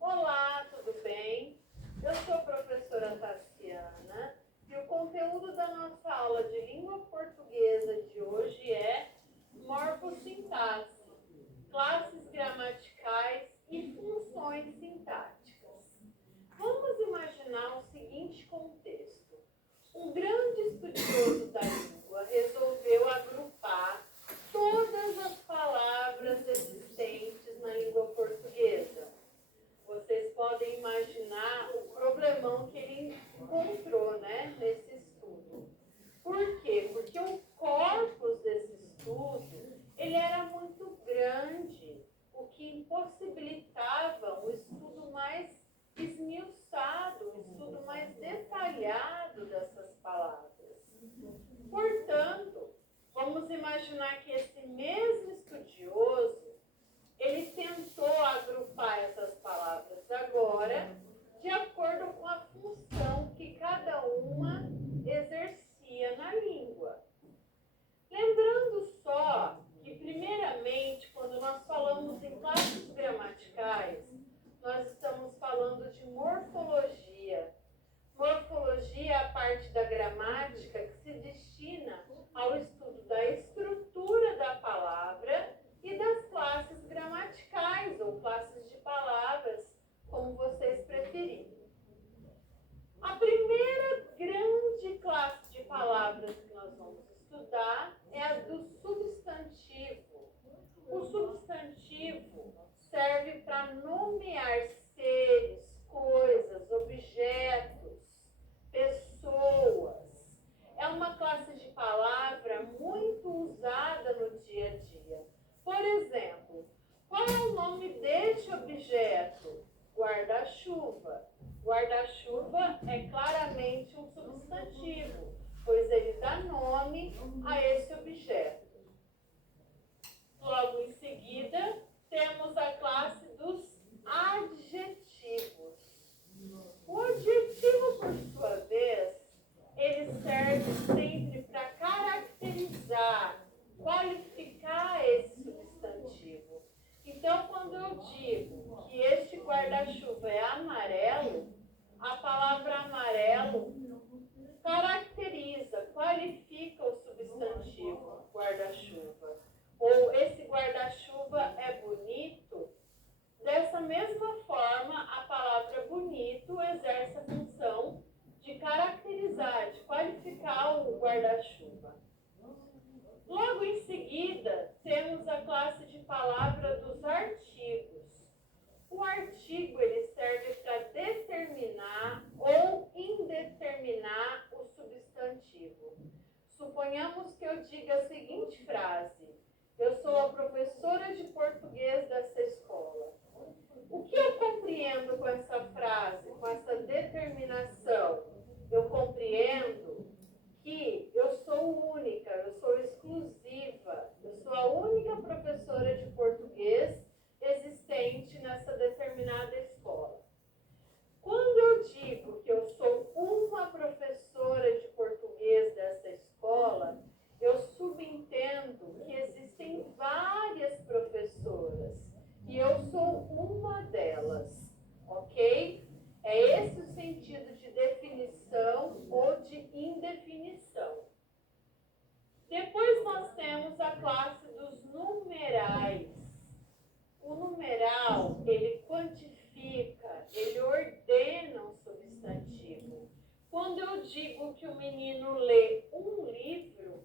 Olá, tudo bem? Eu sou a professora Tassiana e o conteúdo da nossa aula de língua portuguesa de hoje é morfossintaxe, classes gramaticais e funções sintáticas. Vamos imaginar o seguinte contexto. Um grande estudioso da língua resolveu agrupar todas as palavras existentes na língua portuguesa. Vocês podem imaginar o problemão que ele encontrou, nesse estudo. Por quê? Porque o corpus desse estudo, ele era muito grande, o que impossibilitava um estudo mais esmiuçado, um estudo mais detalhado dessas palavras. Portanto, vamos imaginar que esse mesmo estudioso, ele tentou agrupar essas palavras agora de acordo com a função que cada uma exercia na língua. Lembrando só que, primeiramente, quando nós falamos em classes gramaticais, nós estamos falando de morfologia. Morfologia é a parte da gramática que se destina ao estudo da estrutura da palavra e das classes gramaticais, ou classes de palavras, como vocês preferirem. A primeira grande classe de palavras que nós vamos estudar é a do substantivo. O substantivo serve para nomear seres, coisas, objetos, pessoas. É uma classe de palavra muito usada no dia a dia. Por exemplo, qual é o nome deste objeto? Guarda-chuva. Guarda-chuva é claramente um substantivo, pois ele dá nome a esse objeto. Logo em seguida, temos a classe dos adjetivos. O adjetivo, por sua vez, ele serve sempre para caracterizar, qualificar esse substantivo. Então, quando eu digo que este guarda-chuva é amarelo, a palavra amarelo caracteriza, qualifica o substantivo guarda-chuva. Ou esse guarda-chuva é bonito. Dessa mesma forma, a palavra bonito exerce a função de caracterizar, de qualificar o guarda-chuva. Logo em seguida, temos a classe de palavra dos artigos. O artigo ele serve para determinar ou indeterminar o substantivo. Suponhamos que eu diga a seguinte frase: eu sou a professora de português dessa escola. O que eu compreendo com essa frase, com essa determinação? Eu compreendo que eu sou única, eu sou exclusiva, eu sou a única professora de português existente nessa determinada escola. Quando eu digo que eu sou uma professora de português dessa escola, eu subentendo que existem várias professoras e eu sou uma delas, ok? É esse o sentido de definição ou de indefinição. Depois nós temos a classe dos numerais. O numeral, ele quantifica, ele ordena um substantivo. Quando eu digo que o menino lê um livro,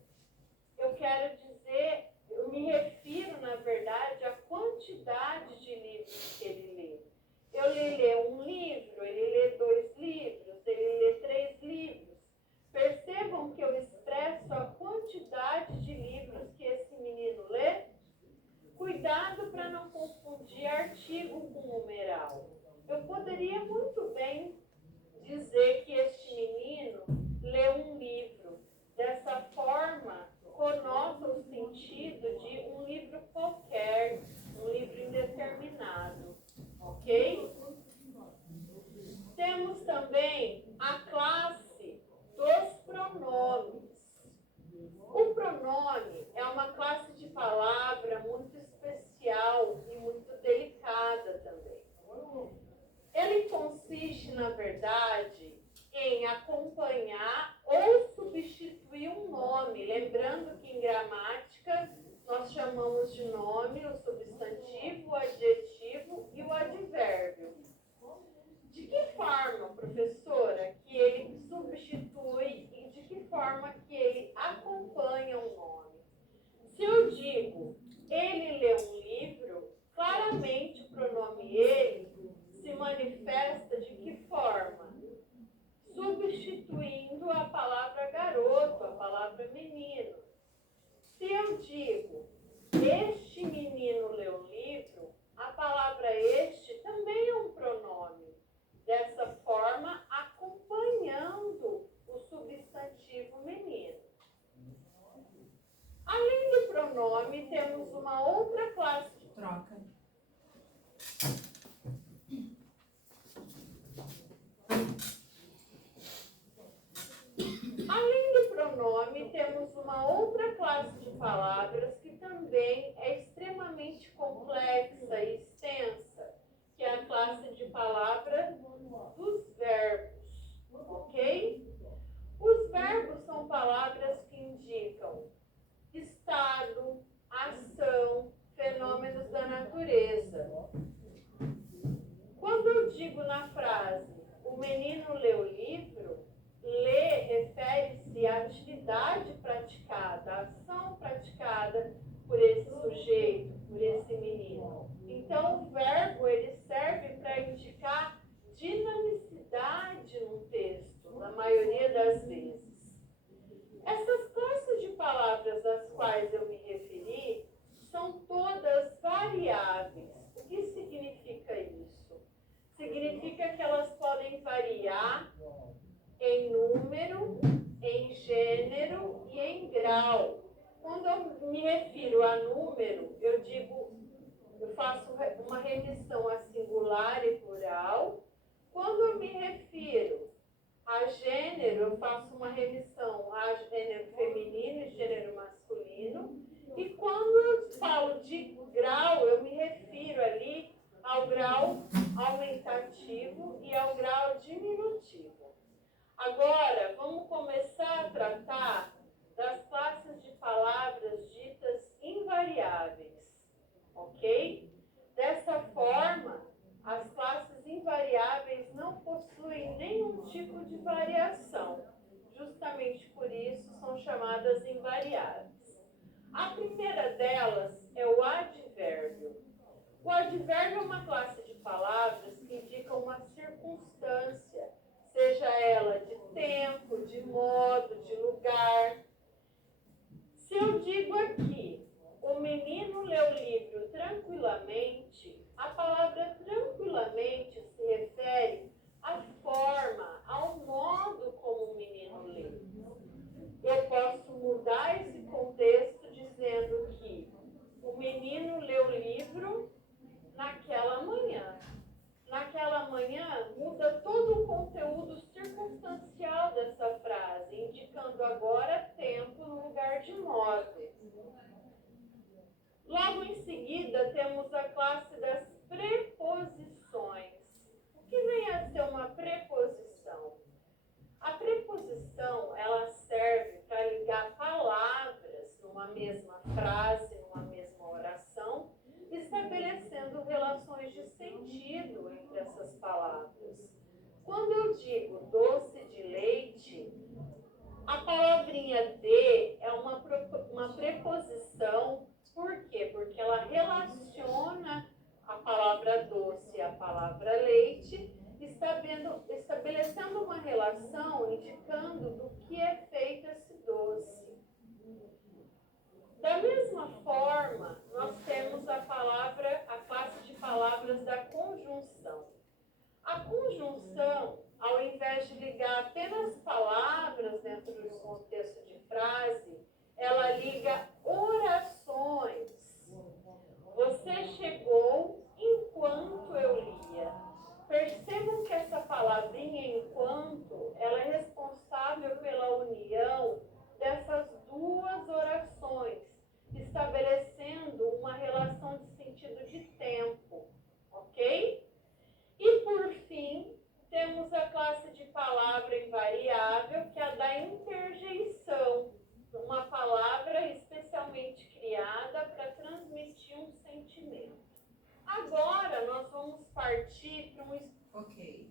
eu quero dizer, eu me refiro, na verdade, à quantidade de livros que ele lê. Ele lê um livro, ele lê 2 livros, ele lê 3 livros. Percebam que eu expresso a quantidade de livros que esse menino lê. Cuidado para não confundir artigo com numeral. Eu poderia muito bem dizer que este menino lê um livro. Dessa forma, conota o sentido de um livro qualquer, um livro indeterminado. Ok? Temos também a classe dos pronomes. O pronome é uma classe de palavra muito especial e muito delicada. nós chamamos de nome o substantivo, o adjetivo e o advérbio. De que forma, professora, que ele substitui e de que forma que ele acompanha o nome? Se eu digo, ele lê um livro, claramente o pronome ele se manifesta de que forma? Substituindo a palavra garoto, a palavra menino. Se eu digo, este menino lê um livro, a palavra este também é um pronome. Dessa forma, acompanhando o substantivo menino. Além do pronome, temos uma outra classe de Troca. Além do pronome, temos uma outra classe de palavras que também é extremamente complexa e extensa, que é a classe de palavras dos verbos, ok? Os verbos são palavras que indicam estado, ação, fenômenos da natureza. Quando eu digo na frase, o menino lê o livro, ler refere-se à atividade praticada, à ação praticada por esse sujeito, por esse menino. Então, o verbo ele serve para indicar dinamicidade no texto, na maioria das vezes. Essas classes de palavras às quais eu me referi são todas variáveis. O que significa isso? Significa que elas podem variar em número, em gênero e em grau. Quando eu me refiro a número, eu faço uma remissão a singular e plural. Quando eu me refiro a gênero, eu faço uma remissão a gênero feminino e gênero masculino. E quando eu falo de grau, eu me refiro ali ao grau aumentativo e ao grau diminutivo. Agora, vamos começar a tratar das classes de palavras ditas invariáveis, ok? Dessa forma, as classes invariáveis não possuem nenhum tipo de variação. Justamente por isso são chamadas invariáveis. A primeira delas é o advérbio. O advérbio é uma classe de palavras que indica uma circunstância, seja ela de tempo, de modo, de lugar. Se eu digo aqui, o menino lê o livro tranquilamente, a palavra tranquilamente se refere à forma, ao modo como o menino lê. Eu posso mudar esse contexto dizendo que o menino lê o livro naquela manhã. Naquela manhã muda todo o conteúdo circunstancial dessa frase, indicando agora tempo no lugar de modo. Logo em seguida, temos a classe das preposições. O que vem a ser uma preposição? A preposição, ela serve para ligar palavras numa mesma frase, numa mesma oração, estabelecendo relações de sentido entre essas palavras. Quando eu digo doce de leite, a palavrinha de é uma preposição. Por quê? Porque ela relaciona a palavra doce e a palavra leite, estabelecendo uma relação indicando do que é feito esse doce. Da mesma forma, nós temos a classe de palavras da conjunção. A conjunção, ao invés de ligar apenas palavras dentro do contexto de frase, ela liga orações. Você chegou enquanto eu lia. Percebam que essa palavrinha enquanto, ela é responsável pela união dessas duas orações, estabelecendo uma relação de sentido de tempo, ok? E por fim, temos a classe de palavra invariável, vamos partir para um Ok.